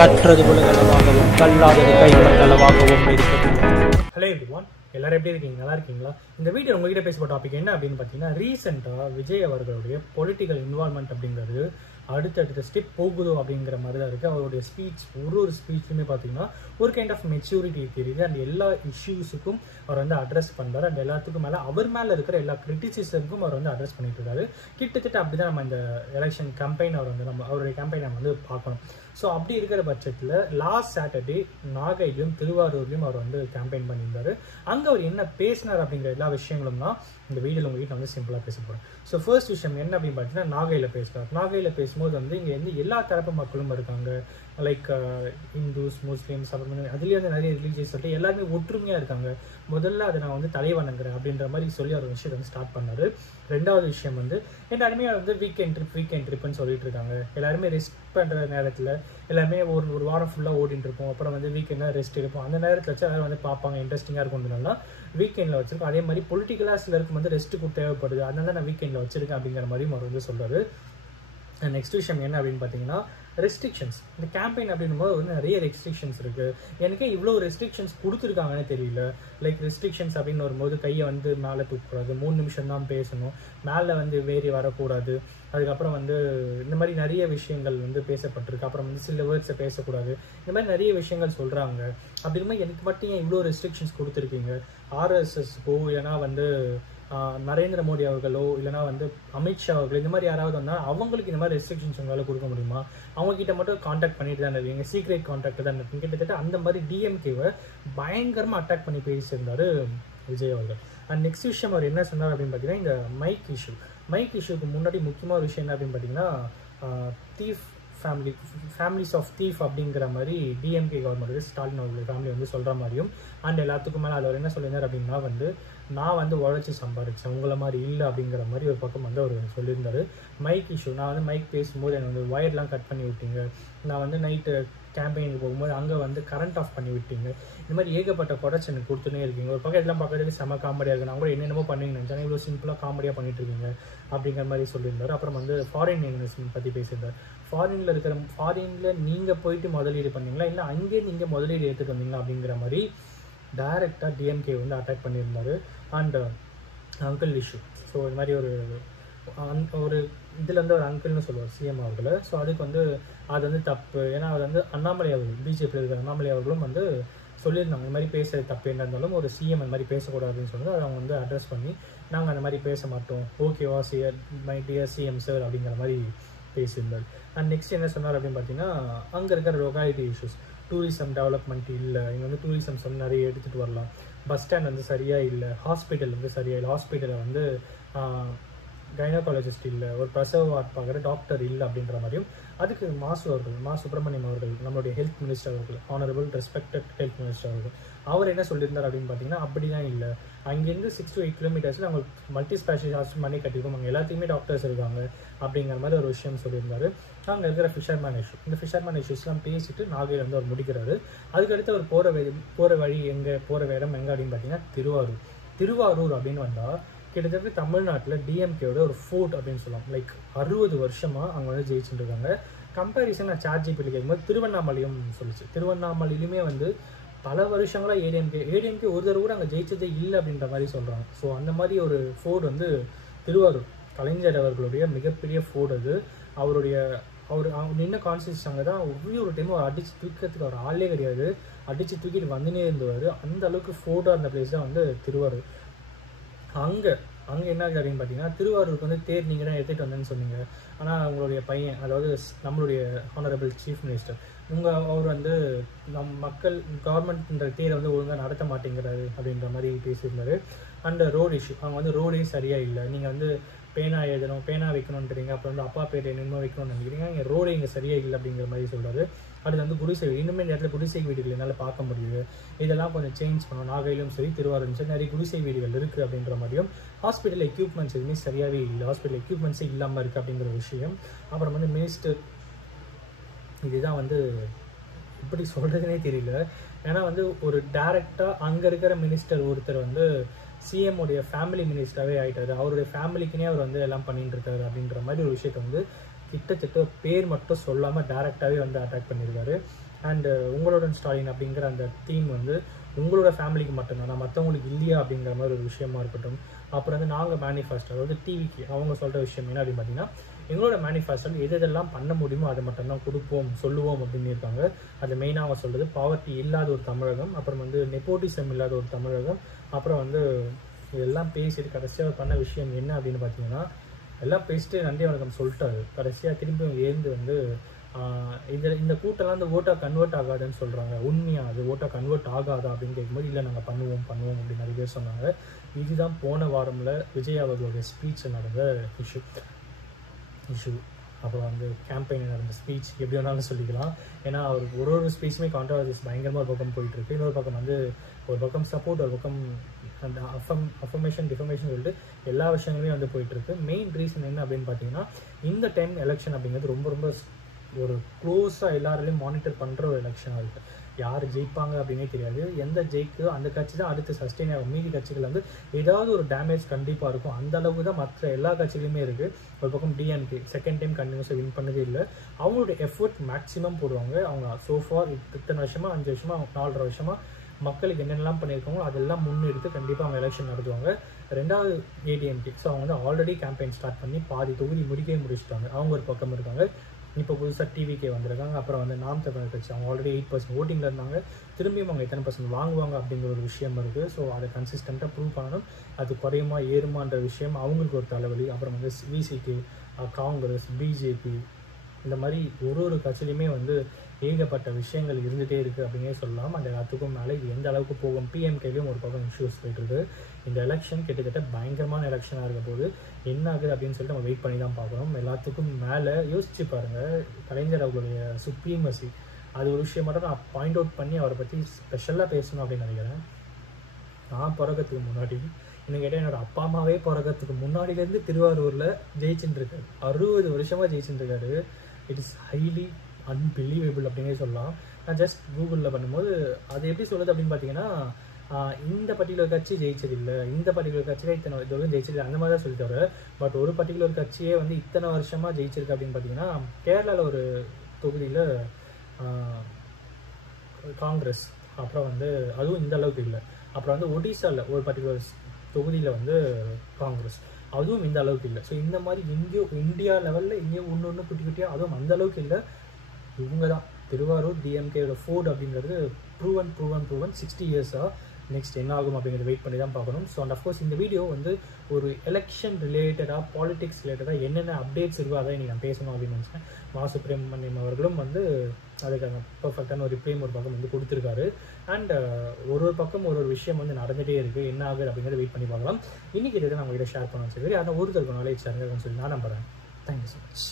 கற்றது உலகளவாகவும் கல்லாதது கைமட்டளவாகவும் இருக்கிறது. Hello everyone, எல்லாரும் எப்படி இருக்கீங்க? நல்லா இருக்கீங்களா? இந்த வீடியோ உங்ககிட்ட பேச டாபிக் என்ன அப்படின்னு பார்த்தீங்கன்னா, ரீசெண்டாக விஜய் அவர்களுடைய பொலிட்டிக்கல் இன்வால்மெண்ட் அப்படிங்கிறது அடுத்தடுத்த ஸ்டெப் போகுதோ அப்படிங்கிற மாதிரி தான் இருக்குது. அவருடைய ஸ்பீச் ஒரு ஸ்பீச்சுமே பார்த்தீங்கன்னா ஒரு கைண்ட் ஆஃப் மெச்சூரிட்டி தெரியுது. அண்ட் எல்லா இஷ்யூஸுக்கும் அவர் வந்து அட்ரஸ் பண்ணுறாரு. அண்ட் எல்லாத்துக்கும் மேலே அவர் மேலே இருக்கிற எல்லா கிரிட்டிசிசமுக்கும் அவர் வந்து அட்ரஸ் பண்ணிட்டு இருக்காரு. கிட்டத்தட்ட அப்படி தான் நம்ம இந்த எலெக்ஷன் கேம்பெயின் அவருடைய கேம்பெயின் நம்ம வந்து பார்க்கணும். ஸோ அப்படி இருக்கிற பட்சத்தில் லாஸ்ட் சாட்டர்டே நாகையிலும் திருவாரூர்லையும் அவர் வந்து கேம்பெயின் பண்ணியிருந்தாரு. அங்கே அவர் என்ன பேசினார் அப்படிங்கிற எல்லா விஷயங்களும் தான் இந்த வீடியோவில் உங்ககிட்ட வந்து சிம்பிளாக பேச போகிறேன். ஸோ ஃபர்ஸ்ட் விஷயம் என்ன அப்படின்னு பார்த்தீங்கன்னா, நாகையில் பேசுகிறார். நாகையில் பேசும்போது வந்து இங்கே வந்து எல்லா தரப்பு மக்களும் இருக்காங்க. லைக் இந்துஸ், முஸ்லீம்ஸ், அப்புறம் அதுலேயே வந்து நிறைய ரிலீஜியஸ் சொல்லிட்டு எல்லாருமே ஒற்றுமையாக இருக்காங்க. முதல்ல அதை நான் வந்து தலை வணங்குறேன் அப்படின்ற மாதிரி சொல்லி ஒரு விஷயத்தை வந்து ஸ்டார்ட் பண்ணார். ரெண்டாவது விஷயம் வந்து எல்லாருமே வந்து வீக்கெண்ட் ட்ரிப்புன்னு சொல்லிட்டு இருக்காங்க. எல்லாருமே ரெஸ்ட் பண்ணுற நேரத்தில் எல்லாருமே ஒரு வாரம் ஃபுல்லாக ஓடிட்டு இருப்போம். அப்புறம் வந்து வீக்கெண்டாக ரெஸ்ட் எடுப்போம். அந்த நேரத்தில் வச்சு எல்லாரும் வந்து பார்ப்பாங்க, இன்ட்ரெஸ்டிங்காக இருக்கும்ன்றதுனால வீக்கெண்டில் வச்சிருக்கோம். அதே மாதிரி பொலிட்டிக்கலாக சிலருக்கு வந்து ரெஸ்ட்டுக்கு தேவைப்படுது, அதனால நான் வீக்கெண்டில் வச்சிருக்கேன் அப்படிங்கிற மாதிரி அவர் வந்து சொல்கிறாரு. நெக்ஸ்ட் விஷயம் என்ன அப்படின்னு பார்த்தீங்கன்னா, ரெஸ்ட்ரிக்ஷன்ஸ். இந்த கேம்பெயின் அப்படின்னும்போது வந்து நிறைய ரெஸ்ட்ரிக்ஷன்ஸ் இருக்குது. எனக்கே இவ்வளோ ரெஸ்ட்ரிக்ஷன்ஸ் கொடுத்துருக்காங்கன்னு தெரியல. லைக் ரெஸ்ட்ரிக்ஷன்ஸ் அப்படின்னு வரும்போது கையை வந்து மேலே தூக்கக்கூடாது, 3 நிமிஷம் தான் பேசணும், மேலே வந்து வேறி வரக்கூடாது, அதுக்கப்புறம் வந்து இந்த மாதிரி நிறைய விஷயங்கள் வந்து பேசப்பட்டிருக்கு. அப்புறம் வந்து சில வேர்ட்ஸை பேசக்கூடாது, இந்த மாதிரி நிறைய விஷயங்கள் சொல்கிறாங்க. அப்படிங்கும்போது எனக்கு மட்டும் ஏன் இவ்வளோ ரெஸ்ட்ரிக்ஷன்ஸ் கொடுத்துருக்கீங்க? ஆர்எஸ்எஸ்க்கோ இல்லைனா வந்து நரேந்திர மோடி அவர்களோ இல்லைனா வந்து அமித்ஷா அவர்களோ இந்த மாதிரி யாராவது வந்தால் அவங்களுக்கு இந்த மாதிரி ரெஸ்ட்ரிக்ஷன்ஸ் உங்களால் கொடுக்க முடியுமா? அவங்ககிட்ட மட்டும் காண்டாக்ட் பண்ணிட்டு தான் இருக்கீங்க, சீக்ரெட் காண்டாக்ட் தான் இருக்கீங்க. கிட்டத்தட்ட அந்த மாதிரி டிஎம்கேவை பயங்கரமாக அட்டாக் பண்ணி பேசியிருந்தார் விஜய் அவர்கள். அண்ட் நெக்ஸ்ட் விஷயம் அவர் என்ன சொன்னார் அப்படின்னு பார்த்தீங்கன்னா, இந்த மைக் இஷ்யூக்கு முன்னாடி முக்கியமான விஷயம் என்ன அப்படின்னு பார்த்தீங்கன்னா, தீஃப் ஃபேமிலிஸ் ஆஃப் தீஃப் அப்படிங்கிற மாதிரி டிஎம்கே கவர்மெண்ட் ஸ்டாலின் அவர்களுடைய ஃபேமிலி வந்து சொல்கிற மாதிரியும், அண்ட் எல்லாத்துக்கும் மேலே அவர் என்ன சொல்லியிருந்தார் அப்படின்னா வந்து, நான் வந்து உழைச்சி சம்பாதிச்சேன், உங்களை மாதிரி இல்லை அப்படிங்கிற மாதிரி ஒரு பக்கம் வந்து அவர் சொல்லியிருந்தார். மைக் இஷ்யூ, நான் வந்து மைக் பேசும்போது எனக்கு வந்து ஒயர்லாம் கட் பண்ணி விட்டீங்க, நான் வந்து நைட்டு கேம்பெயினுக்கு போகும்போது அங்கே வந்து கரண்ட் ஆஃப் பண்ணி விட்டீங்க, இந்த மாதிரி ஏகப்பட்ட குறைச்சி எனக்கு கொடுத்துனே இருக்கீங்க. ஒரு பக்கம் எல்லாம் பார்க்கறதுக்கு செம காமெடியாக இருக்குது, நான் கூட என்னென்னமோ பண்ணுவீங்கன்னு நினச்சேன், இவ்வளோ சிம்பிளாக காமெடியாக பண்ணிட்டு இருக்கீங்க அப்படிங்கிற மாதிரி சொல்லியிருந்தார். அப்புறம் வந்து ஃபாரின் இன்வெஸ்ட்மெண்ட் பற்றி பேசியிருந்தார். ஃபாரினில் நீங்கள் போயிட்டு முதலீடு பண்ணீங்களா, இல்லை அங்கேயே நீங்கள் முதலீடு எடுத்துகிட்டு வந்தீங்களா அப்படிங்கிற மாதிரி டைரெக்டாக டிஎம்கே வந்து அட்டாக் பண்ணியிருந்தார். அண்ட் அங்கிள் இஷ்யூ, ஸோ இந்த மாதிரி ஒரு இதில் வந்து ஒரு அங்கிள்னு சொல்லுவார் சிஎம் அவர்களை. ஸோ அதுக்கு வந்து அது வந்து தப்பு, ஏன்னா அது வந்து அண்ணாமலை அவர்கள், பிஜேபியில் இருக்கிற அண்ணாமலை அவர்களும் வந்து சொல்லியிருந்தாங்க, இந்த மாதிரி பேசுறது தப்பு, என்ன இருந்தாலும் ஒரு சிஎம் அந்த மாதிரி பேசக்கூடாதுன்னு சொல்லிட்டு அதை அவங்க வந்து அட்ரஸ் பண்ணி, நாங்கள் அந்த மாதிரி பேச மாட்டோம், ஓகேவா CR my dear CM sir அப்படிங்கிற மாதிரி பேசியிருந்தார். அண்ட் நெக்ஸ்ட் என்ன சொன்னார் அப்படின்னு பார்த்தீங்கன்னா, அங்கே இருக்கிற லொகாலிட்டி இஷ்யூஸ், டூரிசம் டெவலப்மெண்ட் இல்லை, இங்கே வந்து டூரிசம்ஸ் வந்து நிறைய எடுத்துகிட்டு வரலாம், பஸ் ஸ்டாண்ட் வந்து சரியாக இல்லை, ஹாஸ்பிட்டல் வந்து சரியாக இல்லை, ஹாஸ்பிட்டலில் வந்து கைனகாலஜிஸ்ட் இல்லை, ஒரு பிரசவ வார்டு பார்க்குற டாக்டர் இல்லை அப்படின்ற மாதிரியும், அதுக்கு மா சுப்பிரமணியம் அவர்கள், நம்மளுடைய ஹெல்த் மினிஸ்டர் அவர்கள், ஆனரபிள் ரெஸ்பெக்டட் ஹெல்த் மினிஸ்டர் அவர்கள், அவர் என்ன சொல்லியிருந்தார் அப்படின்னு பார்த்தீங்கன்னா, அப்படிலாம் இல்லை, அங்கேருந்து 6 to 8 கிலோமீட்டர்ஸில் அவங்க மல்டி ஸ்பெஷாலிட்டி ஹாஸ்பிட்டல் பண்ணி கட்டிருக்கோம், அங்கே எல்லாத்தையுமே டாக்டர்ஸ் இருக்காங்க அப்படிங்கிற மாதிரி ஒரு விஷயம் சொல்லியிருந்தார். அங்கே இருக்கிற ஃபிஷர்மேன் இஷ்யூ, இந்த ஃபிஷர்மேன் இஷ்யூஸ்லாம் பேசிட்டு நாகையில் வந்து அவர் முடிக்கிறாரு. அதுக்கடுத்து அவர் போகிற வழி எங்கே, போகிற இடம் எங்கே அப்படின்னு பார்த்தீங்கன்னா திருவாரூர் அப்படின்னு வந்தால் கிட்டத்தட்ட தமிழ்நாட்டில் டிஎம்கேயோட ஒரு ஃபோர்ட் அப்படின்னு சொல்லலாம். லைக் 60 வருஷமாக அவங்க வந்து ஜெயிச்சுட்டு இருக்காங்க. கம்பேரிசன் நான் சார்ஜிபிடி கேட்கும்போது திருவண்ணாமலையும் சொல்லிச்சு. திருவண்ணாமலையிலுமே வந்து பல வருஷங்களாக ஏடிஎம்கே ஒரு தடவை கூட அங்கே ஜெயிச்சதே இல்லை அப்படின்ற மாதிரி சொல்கிறாங்க. ஸோ அந்த மாதிரி ஒரு ஃபோர்ட் வந்து திருவாரூர், கலைஞர் அவர்களுடைய மிகப்பெரிய ஃபோர்ட் அது. அவர் நின்ன கான்ஸ்டியூன்சி அங்கே தான் ஒவ்வொரு டைமும் அடித்து தூக்கிறதுக்கு அவர் ஆளே கிடையாது, அடித்து தூக்கிட்டு வந்துனே இருந்தவர். அந்த அளவுக்கு ஃபோர்டாக அந்த பிளேஸ் தான் வந்து திருவாரூர். அங்கே என்ன ஆகுது அப்படின்னு பார்த்தீங்கன்னா, திருவாரூருக்கு வந்து தேர் நீங்கள் தான் எடுத்துகிட்டு வந்தேன்னு சொன்னீங்க, ஆனால் உங்களுடைய பையன், அதாவது நம்மளுடைய ஆனரபிள் சீஃப் மினிஸ்டர், அவர் வந்து மக்கள் கவர்மெண்ட்ன்ற தேரை வந்து ஒழுங்காக நடத்த மாட்டேங்கிறாரு அப்படின்ற மாதிரி பேசியிருந்தார். அண்ட் ரோடு இஷ்யூ, அவங்க வந்து ரோடே சரியாக இல்லை, நீங்கள் வந்து பேனா எழுதணும், பேனா வைக்கணுன்றீங்க, அப்புறம் வந்து அப்பா பேர் என்னமோ வைக்கணும்னு நினைக்கிறீங்க, இங்கே ரோடு இங்கே சரியாக இல்லை அப்படிங்கிற மாதிரி சொல்கிறாரு. அது வந்து குடிசை வீடு, இன்னுமே இந்த இடத்துல குடிசை வீடுகள் என்னால் பார்க்க முடியுது, இதெல்லாம் கொஞ்சம் சேஞ்ச் பண்ணணும். நாகையிலும் சரி திருவாரூரும் சரி நிறைய குடிசை வீடுகள் இருக்குது அப்படின்ற மாதிரியும், ஹாஸ்பிட்டல் எக்யூப்மெண்ட்ஸ் எதுவுமே சரியாகவே இல்லை, ஹாஸ்பிட்டல் எக்யூப்மெண்ட்ஸே இல்லாமல் இருக்குது அப்படிங்கிற விஷயம். அப்புறம் வந்து மினிஸ்டர், இதுதான் வந்து எப்படி சொல்கிறதுனே தெரியல, ஏன்னா வந்து ஒரு டைரெக்டாக அங்கே இருக்கிற மினிஸ்டர் ஒருத்தர் வந்து சிஎம்முடைய ஃபேமிலி மினிஸ்டராகவே ஆகிட்டார், அவருடைய ஃபேமிலிக்குனே அவர் வந்து எல்லாம் பண்ணிட்டு இருக்காரு அப்படின்ற மாதிரி ஒரு விஷயத்த வந்து கிட்டத்தட்ட பேர் மட்டும் சொல்லாமல் டைரெக்டாகவே வந்து அட்டாக் பண்ணியிருக்காரு. அண்ட் உங்களுடன் ஸ்டாலின் அப்படிங்கிற அந்த தீம் வந்து உங்களோட ஃபேமிலிக்கு மட்டும்தான், நான் மற்றவங்களுக்கு இல்லையா அப்படிங்கிற மாதிரி ஒரு விஷயமா இருக்கட்டும். அப்புறம் வந்து நாங்கள் மேனிஃபெஸ்டோ, அதாவது டிவிக்கு அவங்க சொல்கிற விஷயம் என்ன அப்படின்னு பார்த்தீங்கன்னா, எங்களோட மேனிஃபெஸ்டோவில் எது எதெல்லாம் பண்ண முடியுமோ அதை மட்டும்தான் கொடுப்போம் சொல்லுவோம் அப்படின்னு இருக்காங்க. அது மெயினாக அவங்க சொல்கிறது பாவர்ட்டி இல்லாத ஒரு தமிழகம், அப்புறம் வந்து நெப்போட்டிசம் இல்லாத ஒரு தமிழகம், அப்புறம் வந்து இதெல்லாம் பேசிட்டு கடைசியாக பண்ண விஷயம் என்ன அப்படின்னு பார்த்தீங்கன்னா, எல்லாம் பேசிட்டு நன்றி வணக்கம் சொல்லிட்டாரு. கடைசியாக திரும்பி ஏந்து வந்து இந்த கூட்டெல்லாம் இந்த ஓட்டாக கன்வெர்ட் ஆகாதுன்னு சொல்கிறாங்க. உண்மையாக அது ஓட்டாக கன்வெர்ட் ஆகாதா அப்படின்னு கேட்கும்போது இல்லை நாங்கள் பண்ணுவோம் அப்படின்னு நிறைய பேர் சொன்னாங்க. இதுதான் போன வாரமில் விஜய் அவர்களுடைய ஸ்பீச்சில் நடந்த இஷ்யூ. அப்புறம் வந்து கேம்பெயினில் நடந்த ஸ்பீச் எப்படி வேணாலும் சொல்லிக்கலாம். ஏன்னா அவர் ஒரு ஸ்பீச்சுமே கான்ட்ரவர்சிஸ் பயங்கரமாக ஒரு பக்கம் போயிட்டுருக்கு. இன்னொரு பக்கம் வந்து ஒரு பக்கம் சப்போர்ட், ஒரு பக்கம் அந்த அஃபர்மேஷன் டிஃபர்மேஷன் சொல்லிட்டு எல்லா விஷயங்களுமே வந்து போயிட்டுருக்கு. மெயின் ரீசன் என்ன அப்படின்னு பார்த்தீங்கன்னா, இந்த டைம் எலெக்ஷன் அப்படிங்கிறது ரொம்ப ரொம்ப ஒரு க்ளோஸாக எல்லாராலையும் மானிட்டர் பண்ணுற ஒரு எலெக்ஷனாக இருக்குது. யார் ஜெயிப்பாங்க அப்படின்னே தெரியாது. எந்த ஜெயிக்கு அந்த கட்சி தான் அடுத்து சஸ்டெயின் ஆகும். மீதி கட்சிகள் வந்து ஏதாவது ஒரு டேமேஜ் கண்டிப்பாக இருக்கும். அந்த அளவுக்கு தான் மற்ற எல்லா கட்சிகளுமே இருக்குது. ஒரு பக்கம் டிஎம்கே செகண்ட் டைம் கண்டினியூஸாக வின் பண்ணதே இல்லை. அவங்களோட எஃபர்ட் மேக்ஸிமம் போடுவாங்க. அவங்க சோஃபார் இத்தனை வருஷமாக 5 வருஷமாக 4.5 வருஷமாக மக்களுக்கு என்னென்னலாம் பண்ணியிருக்காங்களோ அதெல்லாம் முன்னெடுத்து கண்டிப்பாக அவங்க எலெக்ஷன் நடத்துவாங்க. ரெண்டாவது ஏடிஎம்கே, ஸோ அவங்க வந்து ஆல்ரெடி கேம்பெயின் ஸ்டார்ட் பண்ணி பாதி தொகுதி முடிச்சிட்டாங்க. அவங்க ஒரு பக்கம் இருக்காங்க. இப்போ புதுசாக டிவிக்கே வந்திருக்காங்க. அப்புறம் வந்து நாம் தமிழர் கட்சி அவங்க ஆல்ரெடி 8% ஓட்டிங்கில் இருந்தாங்க. திரும்பியும் அவங்க எத்தனை % வாங்குவாங்க அப்படிங்கிற ஒரு விஷயம் இருக்குது. ஸோ அதை கன்சிஸ்டண்ட்டாக ப்ரூவ் பண்ணணும். அது குறையுமா ஏறுமான்ற விஷயம் அவங்களுக்கு ஒரு தலைவலி. அப்புறம் வந்து விசிகே, காங்கிரஸ், பிஜேபி, இந்த மாதிரி ஒரு கட்சியிலையுமே வந்து ஏகப்பட்ட விஷயங்கள் இருந்துகிட்டே இருக்குது அப்படின்னே சொல்லலாம். அந்த எல்லாத்துக்கும் மேலே இது எந்த அளவுக்கு போகும். பிஎம்கேலையும் ஒரு பக்கம் இஷ்யூஸ் போயிட்டுருக்கு. இந்த எலெக்ஷன் கிட்டத்தட்ட பயங்கரமான எலெக்ஷனாக இருக்க போது என்ன ஆகுது அப்படின்னு சொல்லிட்டு நம்ம வெயிட் பண்ணி தான் பார்க்கணும். எல்லாத்துக்கும் மேலே யோசிச்சு பாருங்கள், கலைஞர் அவர்களுடைய சுப்ரீமசி, அது ஒரு விஷயம் மட்டும் நான் பாயிண்ட் அவுட் பண்ணி அவரை பற்றி ஸ்பெஷலாக பேசணும் அப்படின்னு நினைக்கிறேன். நான் பிறக்கிறதுக்கு முன்னாடி இன்னும் கேட்டால் என்னோடய அப்பா அம்மாவே பிறக்கிறதுக்கு முன்னாடியிலேருந்து திருவாரூரில் ஜெயிச்சுட்டு இருக்காரு. 60 வருஷமாக ஜெயிச்சுட்டு இருக்காரு. இட் இஸ் ஹைலி அன்பிலீவபிள் அப்படின்னே சொல்லலாம். நான் ஜஸ்ட் கூகுளில் பண்ணும்போது அது எப்படி சொல்லுது அப்படின்னு பார்த்தீங்கன்னா, இந்த பர்டிகுலர் கட்சி ஜெயிச்சதில்லை, இந்த பர்டிகுலர் கட்சியில் இத்தனை இதுவரைக்கும் ஜெயிச்சதில்லை, அந்த மாதிரி தான் சொல்லி தவிர பட் ஒரு பர்டிகுலர் கட்சியே வந்து இத்தனை வருஷமாக ஜெயிச்சிருக்கு அப்படின்னு பார்த்தீங்கன்னா, கேரளாவில் ஒரு தொகுதியில் காங்கிரஸ், அப்புறம் வந்து அதுவும் இந்த அளவுக்கு இல்லை. அப்புறம் வந்து ஒடிசாவில் ஒரு பர்டிகுலர் தொகுதியில் வந்து காங்கிரஸ், அதுவும் இந்த அளவுக்கு இல்லை. ஸோ இந்த மாதிரி இந்தியா லெவலில் இங்கேயும் ஒன்று குட்டி குட்டியாக அதுவும் அந்த அளவுக்கு இல்லை. இவங்க தான் திருவாரூர் டிஎம்கேயோட ஃபோர்டு அப்படிங்கிறது ப்ரூவன் 60 இயர்ஸாக. நெக்ஸ்ட் என்ன ஆகும் அப்படிங்கிறத வெயிட் பண்ணி தான் பார்க்கணும். ஸோ அண்ட் அஃப்கோர்ஸ் இந்த வீடியோ வந்து ஒரு எலெக்ஷன் ரிலேட்டடாக, பாலிடிக்ஸ் ரிலேட்டடாக என்னென்ன அப்டேட்ஸ் இருக்கோ அதை நீங்கள் நான் பேசணும் அப்படின்னு நினச்சேன். மா சுப்ரமணியம் அவர்களும் வந்து அதுக்கான பர்ஃபெக்டான ஒரு ரிப்ளைம் ஒரு பக்கம் வந்து கொடுத்துருக்காரு. அண்ட் ஒரு பக்கம் ஒரு விஷயம் வந்து நடந்துகிட்டே இருக்குது. என்ன ஆகுது அப்படிங்கிறத வெயிட் பண்ணி பார்க்கலாம். இன்றைக்கி இதை நான் உங்கள்கிட்ட ஷேர் பண்ண சொல்லி அதை ஒருத்தருக்கு நாலேஜ் ஷேர் சொல்லி நான் நம்புகிறேன். Thank you so much.